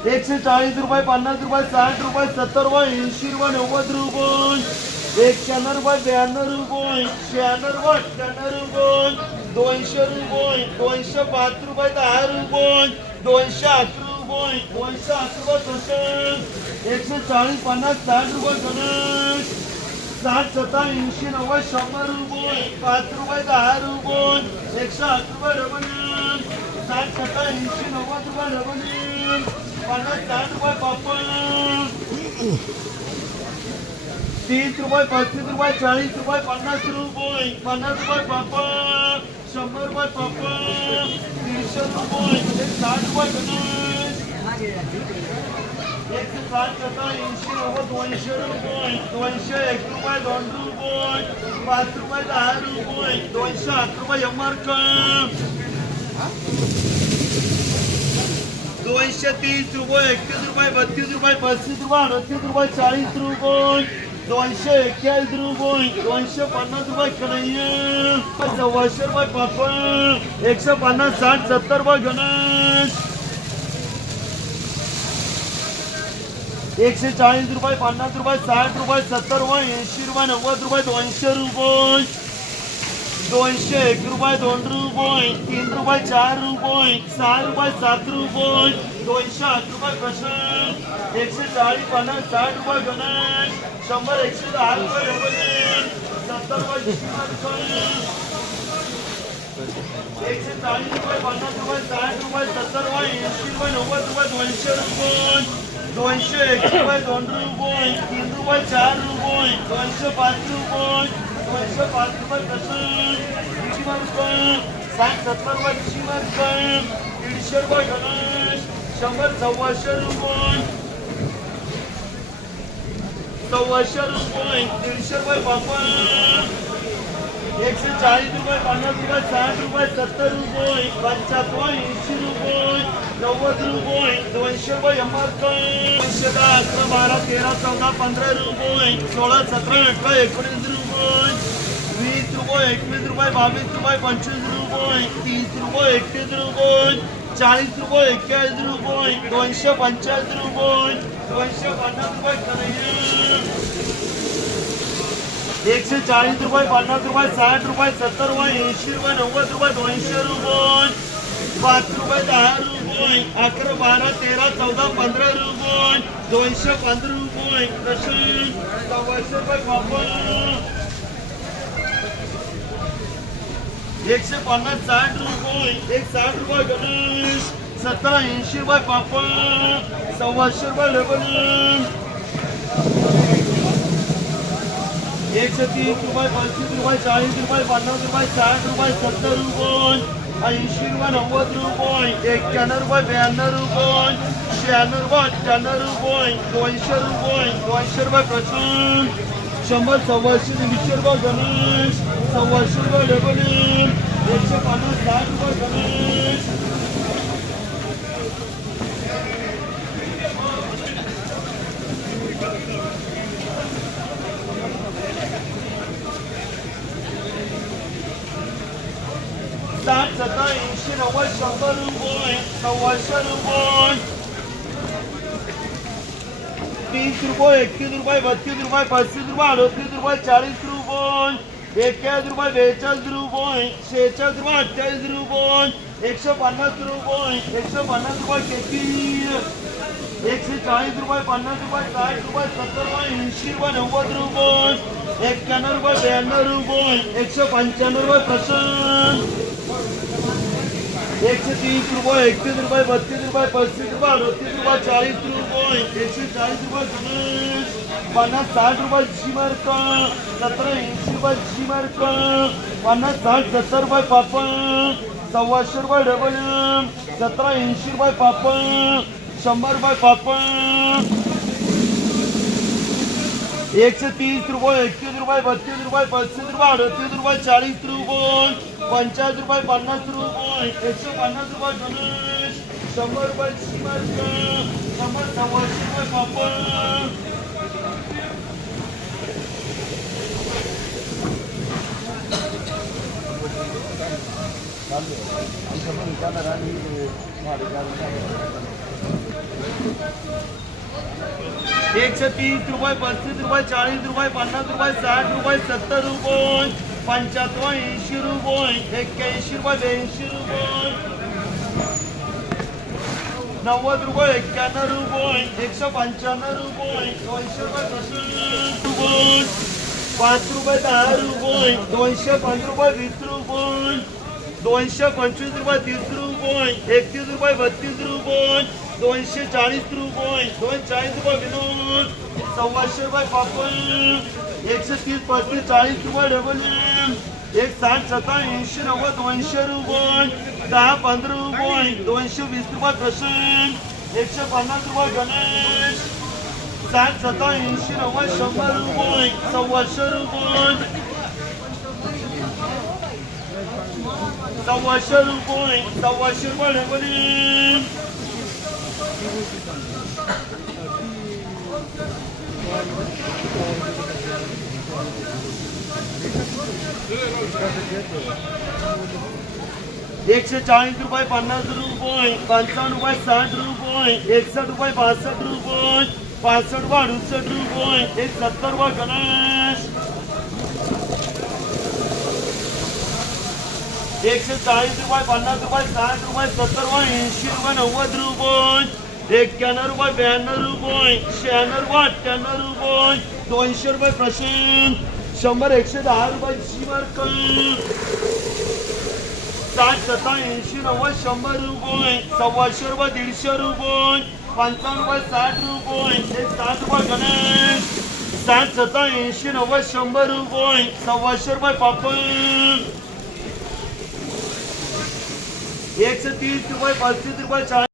एकशे चाळीस रुपये पन्नास रुपये साठ रुपये सत्तर रुपये ऐंशी रुपये नव्वद रुपये. एक शहाण्णव रुपये ब्याण्णव रुपये शहाण्णव रुपये अठ्ठ्याण्णव रुपये. दोनशे रुपये दोनशे पाच रुपये दहा रुपये. दोनशे आठ रुपये दोनशे आठ रुपये तसंच एकशे चाळीस पन्नास साठ रुपये गणेश साठ सत्तर ऐंशी नव्वद शंभर रुपये. पाच रुपये दहा रुपये. एकशे आठ रुपये डबल साठ सत्तर ऐंशी नव्वद रुपये डबल पन्नास साठ रुपये पापड तीस रुपये पस्तीस रुपये चाळीस रुपये पन्नास रुपये पन्नास रुपये पापड शंभर रुपये पापड दीडशे रुपये एक साठ रुपये गणेश एकशे साठ सत्तर ऐंशी नव्वद दोनशे रुपये दोनशे एक रुपये दोन रुपये पाच रुपये दहा रुपये दोनशे आठ रुपये एमआर दोनशे तीस रुपये एकतीस रुपये बत्तीस रुपये पस्तीस रुपये अडतीस रुपये चाळीस रुपये दोनशे एक्केचाळीस रुपये दोनशे पन्नास रुपये कन्हैया सव्वाशे रुपये पापड एकशे पन्नास साठ सत्तर रुपये गणेश एकशे चाळीस रुपये पन्नास रुपये साठ रुपये सत्तर रुपये ऐंशी रुपये नव्वद रुपये दोनशे रुपये दोनशे एक रुपये दोन रुपये तीन रुपये चार रुपये सहा रुपये सात रुपये दोनशे आठ रुपये प्रशांत एकशे चाळीस पन्नास साठ रुपये गणेश शंभर एकशे दहा रुपये सत्तर रुपये एकशे चाळीस रुपये पन्नास रुपये साठ रुपये सत्तर रुपये ऐंशी रुपये नव्वद रुपये दोनशे रुपये दोनशे एक रुपये दोन रुपये तीन रुपये चार रुपये दोनशे पाच रुपये साठ सत्तर रुपये दीडशे दीडशे रुपये गणेश शंभर सव्वाशे रुपये सव्वाशे रुपये दीडशे रुपये पापड एकशे चाळीस रुपये पन्नास रुपये साठ रुपये सत्तर रुपये पंच्याहत्तर ऐंशी रुपये नव्वद रुपये दोनशे रुपये दोनशे दहा अकरा बारा तेरा चौदा पंधरा रुपये सोळा सतरा अठरा एकोणीस रुपये वीस रुपये एकवीस रुपये बावीस रुपये पंचवीस रुपये तीस रुपये एकतीस रुपये चाळीस रुपये एक्केचाळीस रुपये दोनशे पंचाळीस रुपये दोनशे पन्नास रुपये एकशे चाळीस रुपये पन्नास रुपये साठ रुपये सत्तर रुपये ऐंशी रुपये नव्वद रुपये दोनशे रुपये पाच रुपये दहा रुपये अकरा बारा तेरा चौदा पंधरा रुपये दोनशे पंधरा रुपये तसे सव्वाशे रुपये वापर एकशे पन्नास साठ रुपये एक साठ रुपये गणेश सतरा ऐंशी रुपये पापड सव्वाशे रुपये लेबन एकशे तीस रुपये पंचवीस रुपये चाळीस रुपये पन्नास रुपये साठ रुपये सत्तर रुपये ऐंशी रुपये नव्वद रुपये एक्क्याण्णव रुपये ब्याण्णव रुपये शहाण्णव रुपये अठ्ठ्याण्णव रुपये दोनशे रुपये दोनशे रुपये प्रचंड शंभर सव्वाशे तीनशे रुपये गणेश सव्वाशे रुपये लेबन साठ रुपये गणेश साठ सत्तर ऐंशी नव्वद शंभर रुपये सव्वाशे रुपये तीस रुपये एकतीस रुपये बत्तीस रुपये पस्तीस रुपये अडतीस रुपये चाळीस रुपये एक्केचाळीस रुपये बेचाळीस रुपये शेहेचाळीस रुपये अठ्ठावीस रुपये एकशे पन्नास रुपये एकशे पन्नास रुपये तेहतीस एकशे चाळीस रुपये पन्नास रुपये साठ रुपये सत्तर रुपये ऐंशी रुपये नव्वद रुपये एक्क्याण्णव रुपये ब्याण्णव रुपये एकशे पंच्याण्णव रुपये प्रशांत एकशे तीस रुपये एकतीस रुपये बत्तीस रुपये पस्तीस रुपये अडतीस रुपये चाळीस रुपये एकशे चाळीस रुपये पन्नास साठ रुपये जी मार्क सतरा ऐंशी रुपये जी मार्क पन्नास साठ सत्तर रुपये पापड सव्वाशे रुपये डबल सतरा ऐंशी रुपये पापड शंभर रुपये पापड. एकशे तीस रुपये एकतीस रुपये बत्तीस रुपये पस्तीस रुपये अडतीस रुपये चाळीस रुपये पंचाळीस रुपये पन्नास रुपये एकशे पन्नास रुपये गणेश शंभर रुपये श्रीमंत शंभर सव्वाशे रुपये पापड. पण विचारणार आणि एकशे तीस रुपये पस्तीस रुपये चाळीस रुपये पन्नास रुपये साठ रुपये सत्तर रुपये पंच्याहत्तर ऐंशी रुपये एक्क्याऐंशी रुपये ब्याऐंशी रुपये नव्वद रुपये एक्क्याण्णव रुपये एकशे पंच्याण्णव रुपये दोनशे रुपये दोनशे रुपये पाच रुपये दहा रुपये दोनशे पंच रुपये वीस रुपये दोनशे पंचवीस रुपये तीस रुपये एकतीस रुपये बत्तीस रुपये दोनशे चाळीस रुपये दोन चाळीस रुपये विनोद सव्वाशे रुपये पापड एकशे तीस पस्तीस चाळीस रुपये डबल एक साठ सत्तर ऐंशी नव्वद दोनशे रुपये दहा पंधरा रुपये दोनशे वीस रुपये प्रशांत एकशे पन्नास रुपये गणेश साठ सत्तर ऐंशी नव्वद शंभर रुपये सव्वाशे रुपये सव्वाशे रुपये सव्वाशे रुपये डबल एकशे चाळीस रुपये पन्नास रुपये पंचावन्न रुपये साठ रुपये एकसष्ट रुपये बासष्ट रुपये पासष्ट रुपये अडुसष्ट रुपये एक सत्तर रुपये गणेश. एकशे चाळीस रुपये पन्नास रुपये साठ रुपये सत्तर रुपये ऐंशी रुपये नव्वद रुपये. एक्क्याण्णव रुपये ब्याण्णव रुपये शहाण्णव रुपये अठ्ठ्याण्णव रुपये. दोनशे रुपये प्रशांत शंभर एकशे दहा रुपये शिमार्क साठ सत्ता ऐंशी नव्वद शंभर रुपये. सव्वाशे रुपये दीडशे रुपये. पंचावन्न रुपये साठ रुपये. साठ रुपये गणेश. साठ सत्ता ऐंशी नव्वद शंभर रुपये. सव्वाशे रुपये पापड. एकशे तीस रुपये पस्तीस रुपये चाळीस